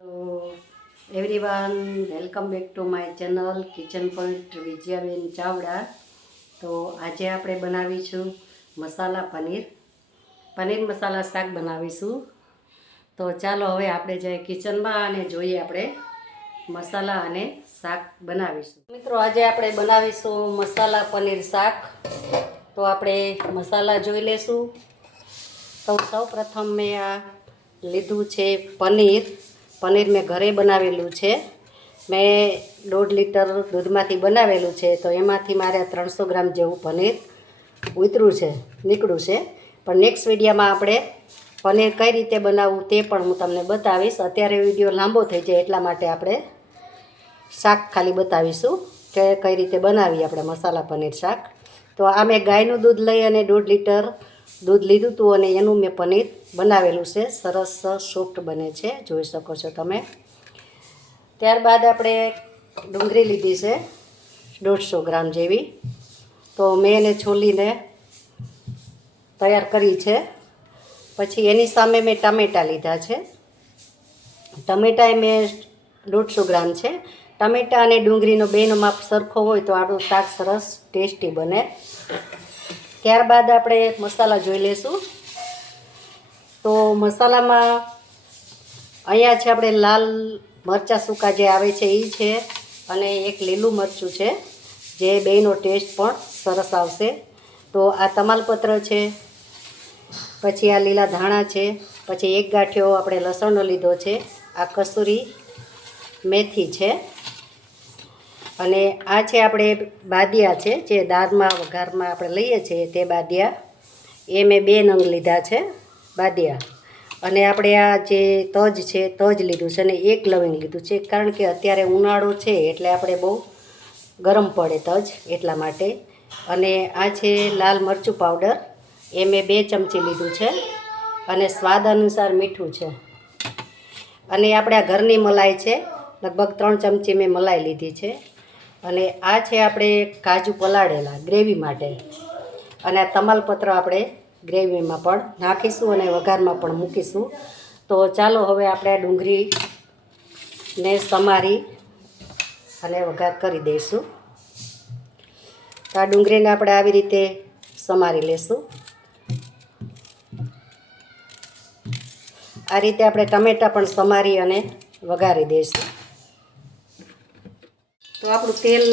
તો everyone welcome back to my channel kitchen point Vijayaben Chavda. તો આજે આપણે બનાવીશું મસાલા પનીર મસાલા શાક બનાવીશું. તો ચાલો હવે આપણે જઈએ કિચનમાં અને જોઈએ આપણે મસાલા અને શાક બનાવીશું. મિત્રો આજે આપણે બનાવીશું મસાલા પનીર શાક. તો આપણે મસાલા જોઈ લેશું. તો સૌ પ્રથમ મેં આ લીધું છે પનીર મેં ઘરે બનાવેલું છે. મેં 1.5 લીટર દૂધમાંથી બનાવેલું છે. તો એમાંથી મારે 300 ગ્રામ જેવું પનીર નીકળ્યું છે. પણ નેક્સ્ટ વિડીયોમાં આપણે પનીર કઈ રીતે બનાવવું તે પણ હું તમને બતાવીશ. અત્યારે વિડીયો લાંબો થઈ જાય એટલા માટે આપણે શાક ખાલી બતાવીશું કે કઈ રીતે બનાવીએ આપણે મસાલા પનીર શાક. તો આ મેં ગાયનું દૂધ લઈ અને 1.5 લીટર દૂધ લીધું હતું અને એનું મેં પનીર બનાવેલું છે. સરસ સોફ્ટ બને છે, જોઈ શકો છો તમે. ત્યારબાદ આપણે ડુંગળી લીધી છે 150 ગ્રામ જેવી. તો મેં એને છોલીને તૈયાર કરી છે. પછી એની સામે મેં ટામેટાં લીધા છે. ટમેટાં મેં 150 ગ્રામ છે. ટામેટાં અને ડુંગળીનો બેનો માપ સરખો હોય તો આપણું શાક સરસ ટેસ્ટી બને. ત્યારબાદ આપણે મસાલા જોઈ લઈશું. તો મસાલામાં અહીંયા છે આપણે લાલ મરચાં સૂકા જે આવે છે એ છે, અને એક લીલું મરચું છે જે બેયનો ટેસ્ટ પણ સરસ આવશે. તો આ તમાલપત્ર છે, પછી આ લીલા ધાણા છે, પછી એક ગાંઠિયો આપણે લસણનો લીધો છે, આ કસૂરી મેથી છે, અને આ છે આપણે બાદિયા છે જે દાળમાં વઘારમાં આપણે લઈએ છીએ તે બાદિયા. એ મેં 2 નંગ લીધા છે બાદિયા. અને આપણે આ જે તજ છે તજ લીધું છે અને 1 લવિંગ લીધું છે, કારણ કે અત્યારે ઉનાળો છે એટલે આપણે બહુ ગરમ પડે તજ એટલા માટે. અને આ છે લાલ મરચું પાવડર, એ મેં 2 ચમચી લીધું છે, અને સ્વાદ અનુસાર મીઠું છે. અને આપણે આ ઘરની મલાઈ છે, લગભગ 3 ચમચી મેં મલાઈ લીધી છે. અને આ છે આપણે કાજુ પલાળેલા ગ્રેવી માટે, અને આ તમાલપત્ર આપણે ગ્રેવીમાં પણ નાખીશું અને વઘારમાં પણ મૂકીશું. તો ચાલો હવે આપણે આ ડુંગળીને સમારી અને વઘાર કરી દઈશું. તો આ ડુંગળીને આપણે આવી રીતે સમારી લેશું. આ રીતે આપણે ટમેટાં પણ સમારી અને વઘારી દઈશું. તો આપણું તેલ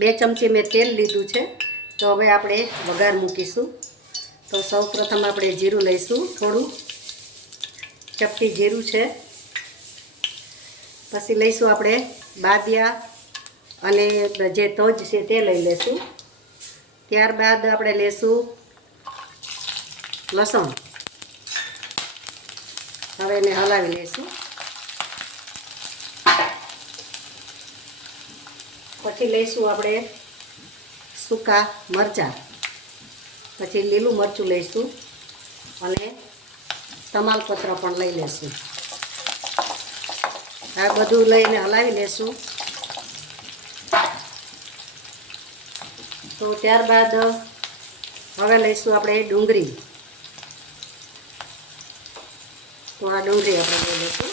2 ચમચી મેં તેલ લીધું છે. તો હવે આપણે વઘાર મૂકીશું. તો સૌ પ્રથમ આપણે જીરું લઈશું, થોડું ચપટી જીરું છે. પછી લઈશું આપણે બાદિયા અને જે તજ છે તે લઈ લઈશું. ત્યારબાદ આપણે લઈશું લસણ. હવે એને હલાવી લઈશું. પછી લઈશું આપણે સૂકા મરચાં, પછી લીલું મરચું લઈશું, અને તમાલપત્ર પણ લઈ લઈશું. આ બધું લઈને હલાવી લઈશું. તો ત્યારબાદ હવે લઈશું આપણે ડુંગળી. તો આ ડુંગળી આપણે લઈ લઈશું.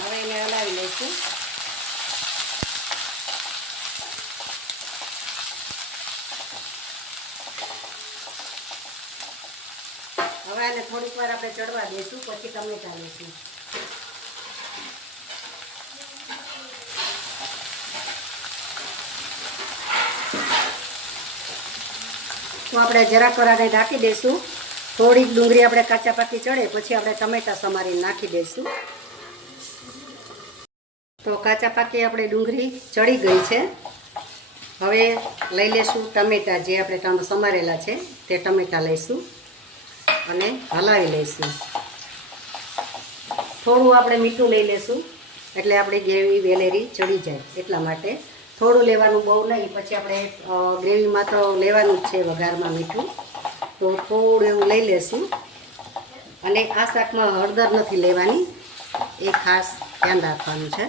હવે એને હલાવી લઈશું. હવે આને થોડીક વાર આપણે ચડવા દઈશું, પછી ટમેટાં લઈશું. તો આપણે જરાક આને ઢાંકી દઈશું. થોડીક ડુંગળી આપણે કાચા પાકી ચડે પછી આપણે ટમેટાં સમારીને નાખી દઈશું. તો કાચા પાકી આપણે ડુંગળી ચડી ગઈ છે. હવે લઈ લઈશું ટમેટાં જે આપણે સમારેલા છે તે ટમેટાં લઈશું અને હલાવી લઈશું. થોડું આપણે મીઠું લઈ લઈશું, એટલે આપણી ગ્રેવી વેલેરી ચડી જાય એટલા માટે. થોડું લેવાનું, બહુ નહીં. પછી આપણે ગ્રેવીમાં તો લેવાનું જ છે વઘારમાં મીઠું, તો થોડું એવું લઈ લઈશું. અને આ શાકમાં હળદર નથી લેવાની, એ ખાસ ધ્યાન રાખવાનું છે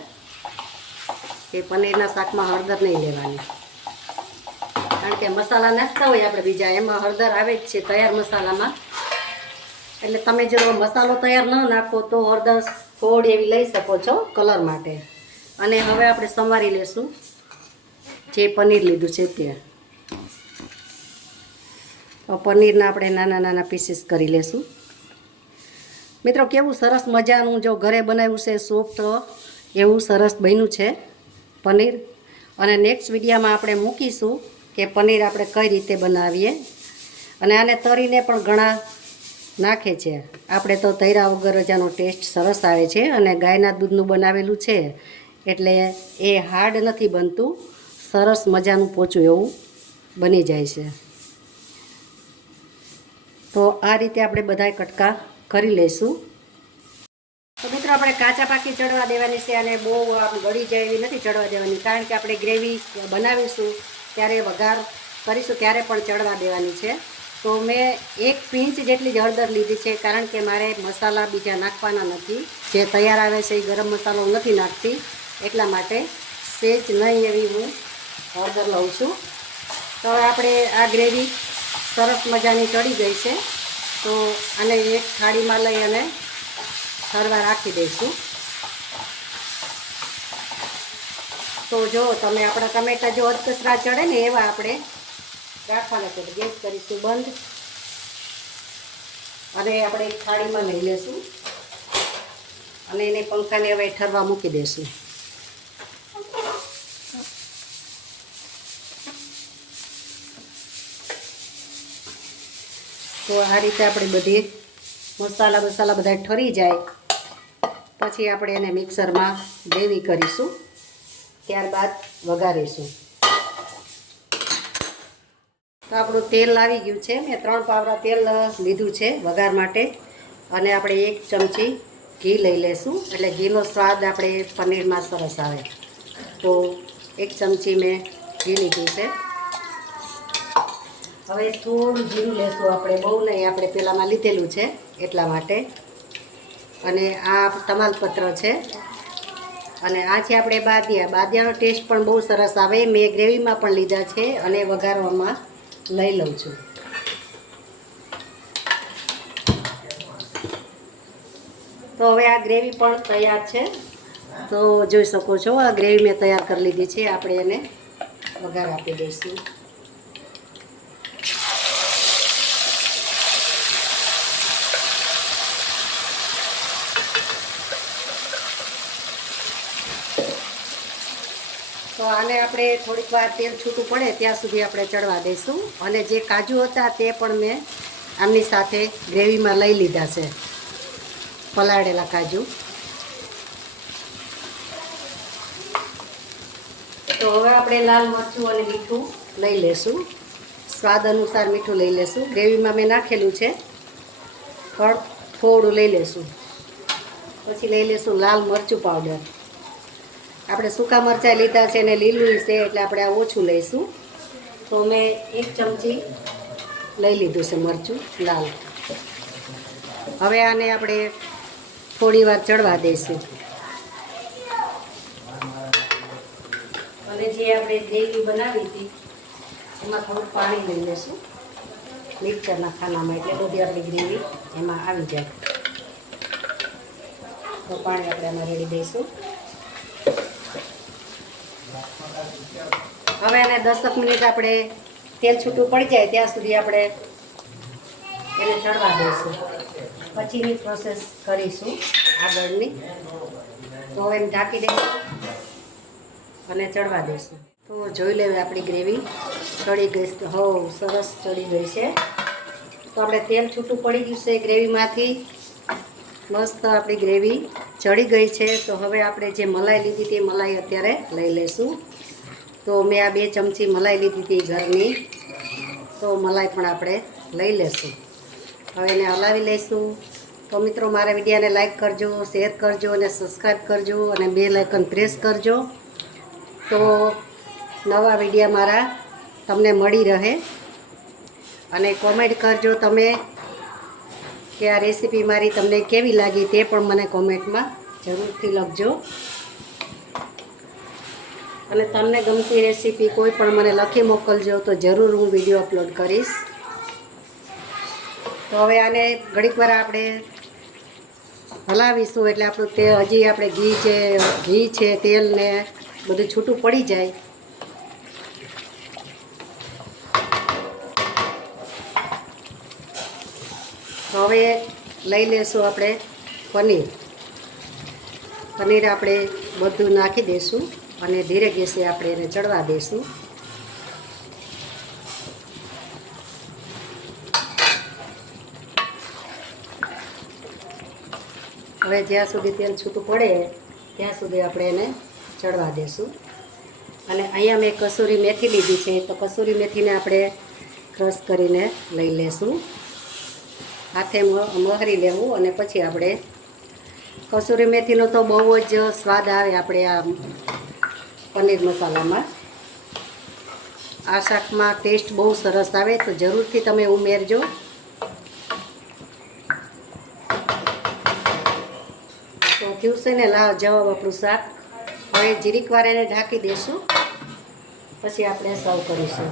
કે પનીરના શાકમાં હળદર નહીં લેવાની. કારણ કે મસાલા નાખતા હોય આપણે બીજા એમાં હળદર આવે જ છે તૈયાર મસાલામાં. એટલે તમે જો મસાલો તૈયાર ન નાખો તો હળદર થોડી એવી લઈ શકો છો કલર માટે. અને હવે આપણે સમારી લેશું જે પનીર લીધું છે તે. પનીરના આપણે નાના નાના પીસીસ કરી લેશું. મિત્રો કેવું સરસ મજાનું જો ઘરે બનાવ્યું છે સોફ્ટ એવું સરસ બન્યું છે પનીર. અને નેક્સ્ટ વિડીયોમાં આપણે મૂકીશું કે પનીર આપણે કઈ રીતે બનાવીએ. અને આને તરીને પણ ઘણા નાખે છે. આપણે તો તૈરા વગર જ આનો ટેસ્ટ સરસ આવે છે. અને ગાયના દૂધનું બનાવેલું છે એટલે એ હાર્ડ નથી બનતું, સરસ મજાનું પોચું એવું બની જાય છે. તો આ રીતે આપણે બધાય કટકા કરી લઈશું. તો મિત્રો આપણે કાચા પાકી ચડવા દેવાની છે અને બહુ આમ ગળી જાય એવી નથી ચડવા દેવાની, કારણ કે આપણે ગ્રેવી બનાવીશું ત્યારે વઘાર કરીશું ત્યારે પણ ચડવા દેવાની છે. તો મેં 1 પિંચ જેટલી જ હળદર લીધી છે, કારણ કે મારે મસાલા બીજા નાખવાના નથી. જે તૈયાર આવે છે એ ગરમ મસાલો નથી નાખતી, એટલા માટે સેજ નહીં એવી હું હળદર લઉં છું. તો આપણે આ ગ્રેવી સરસ મજાની ચડી ગઈ છે. તો આને એક થાળીમાં લઈ અને ઠરવા રાખી દઈશું. તો જો તમે આપણા ટમેટા જો અધકચરા ચડે ને એવા આપણે રાખવાના છે. ગેસ કરીશું બંધ અને આપણે એક થાળીમાં લઈ લેશું અને એને પંખાને હવે ઠરવા મૂકી દઈશું. તો આ રીતે આપણે બધી મસાલા બધા ઠરી જાય પછી આપણે એને મિક્સરમાં ગ્રેવી કરીશું, ત્યારબાદ વઘારીશું. તો આપણું તેલ આવી ગયું છે. મેં 3 પાવડા તેલ લીધું છે વઘાર માટે. અને આપણે 1 ચમચી ઘી લઈ લેશું, એટલે ઘીનો સ્વાદ આપણે પનીરમાં સરસ આવે. તો 1 ચમચી મેં ઘી લીધું છે. હવે થોડું જીરું લેશું આપણે, બહુ નહીં, આપણે પેલામાં લીધેલું છે એટલા માટે. અને આ તમાલપત્ર છે અને આ છે આપણે બાદિયાનો ટેસ્ટ પણ બહુ સરસ આવે. મેં ગ્રેવીમાં પણ લીધા છે અને વઘારવામાં લઈ લઉં છું. તો હવે આ ગ્રેવી પણ તૈયાર છે. તો જોઈ શકો છો આ ગ્રેવી મેં તૈયાર કરી લીધી છે. આપણે એને વઘાર આપી દઈશું. તો આને આપણે થોડીક વાર તેલ છૂટું પડે ત્યાં સુધી આપણે ચડવા દઈશું. અને જે કાજુ હતા તે પણ મેં આમની સાથે ગ્રેવીમાં લઈ લીધા છે, પલાળેલા કાજુ. તો હવે આપણે લાલ મરચું અને મીઠું લઈ લેશું, સ્વાદ અનુસાર મીઠું લઈ લેશું. ગ્રેવીમાં મેં નાખેલું છે, થોડું લઈ લેશું. પછી લઈ લેશું લાલ મરચું પાવડર. આપણે સૂકા મરચાં લીધા છે અને લીલું છે એટલે આપણે આ ઓછું લઈશું. તો મેં 1 ચમચી લઈ લીધું છે મરચું લાલ. હવે આને આપણે થોડી વાર ચડવા દઈશું. અને જે આપણે ગ્રેવી બનાવી હતી એમાં થોડું પાણી લઈ લઈશું મિક્સરના ખાનામાં, એટલે બધી આપણી ગ્રેવી એમાં આવી જાય. તો પાણી આપણે આમાં રેડી દઈશું. હવે એને 10 મિનિટ આપણે તેલ છૂટું પડી જાય ત્યાં સુધી આપણે એને ચડવા દઈશું. પછીની પ્રોસેસ કરીશું આગળની. તો હવે એને ઢાંકી દઈશું અને ચડવા દઈશું. તો જોઈ લેવી આપણી ગ્રેવી ચડી ગઈ છે. હો સરસ ચડી ગઈ છે. તો આપણે તેલ છૂટું પડી ગયું છે ગ્રેવીમાંથી. મસ્ત આપણી ગ્રેવી ચડી ગઈ છે. તો હવે આપણે જે મલાઈ લીધી હતી મલાઈ અત્યારે લઈ લઈશું. તો મેં આ 2 ચમચી મલાઈ લીધી હતી ઘરની, તો મલાઈ પણ આપણે લઈ લેશું. હવે એને હલાવી લઈશું. તો મિત્રો મારા વિડીયોને લાઈક કરજો, શેર કરજો અને સબસ્ક્રાઈબ કરજો અને બેલ આઇકન પ્રેસ કરજો. તો નવા વિડીયો મારા તમને મળી રહે. અને કોમેન્ટ કરજો તમે કે આ રેસીપી મારી તમને કેવી લાગી તે પણ મને કોમેન્ટમાં જરૂરથી લખજો. અને તમને ગમતી રેસીપી કોઈ પણ મને લખી મોકલજો તો જરૂર હું વિડીયો અપલોડ કરીશ. તો હવે આને ઘડીક વાર આપણે હલાવીશું એટલે આપણું તે હજી આપણે ઘી છે તેલ ને બધું છૂટું પડી જાય. હવે લઈ લેશું આપણે પનીર આપણે બધું નાખી દઈશું અને ધીરે ગેસે આપણે એને ચડવા દઈશું. હવે જ્યાં સુધી તેલ છૂટું પડે ત્યાં સુધી આપણે એને ચડવા દઈશું. અને અહીંયા મેં કસૂરી મેથી લીધી છે, તો કસૂરી મેથીને આપણે ક્રશ કરીને લઈ લેશું. હાથે મહરી લેવું અને પછી આપણે કસૂરી મેથીનો તો બહુ જ સ્વાદ આવે આપણે આ પનીર મસાલામાં. આ શાકમાં ટેસ્ટ બહુ સરસ આવે, તો જરૂરથી તમે ઉમેરજો. તો થયું છે ને લાવ જવાબ આપણું શાક. હવે જીરીક વાર એને ઢાંકી દઈશું, પછી આપણે સર્વ કરીશું.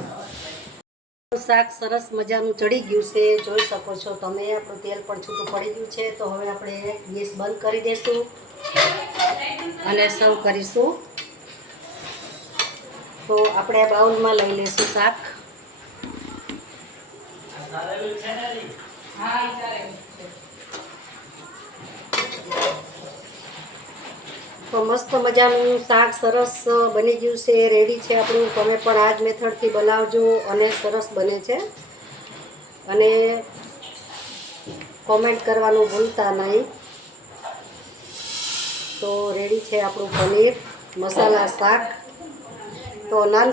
શાક સરસ મજાનું ચડી ગયું છે, જોઈ શકો છો તમે. આપણું તેલ પણ છૂટું પડી ગયું છે. તો હવે આપણે ગેસ બંધ કરી દઈશું અને સર્વ કરીશું. તો આપણે બાઉલમાં લઈ લઈશું શાક. તો મસ્ત મજાનું શાક સરસ બની ગયું છે, રેડી છે આપણું. તમે પણ આ જ મેથડથી બનાવજો અને સરસ બને છે. અને કોમેન્ટ કરવાનું ભૂલતા નહીં. તો રેડી છે આપણું પનીર મસાલા શાક. તો નાન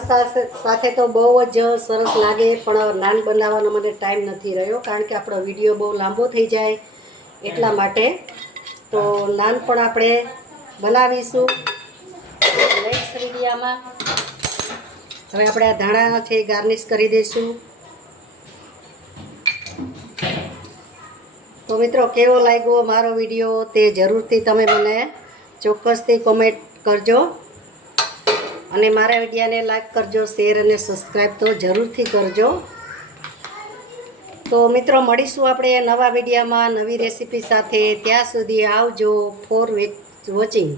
સાથે તો બહુ જ સરસ લાગે, પણ નાન બનાવવાનો મને ટાઈમ નથી રહ્યો કારણ કે આપણો વિડીયો બહુ લાંબો થઈ જાય એટલા માટે. તો નાન પણ આપણે બનાવીશું નેક્સ્ટ વિડીયોમાં. હવે આપણે આ ધાણા છે ગાર્નિશ કરી દઈશું. તો મિત્રો કેવો લાગ્યો મારો વિડીયો તે જરૂરથી તમે મને ચોક્કસથી કોમેન્ટ કરજો. અને મારા વિડીયોને લાઈક કરજો, શેર અને સબસ્ક્રાઈબ તો જરૂરથી કરજો. તો મિત્રો મળીશું આપણે નવા વિડીયોમાં નવી રેસીપી સાથે. ત્યાં સુધી આવજો. For watching.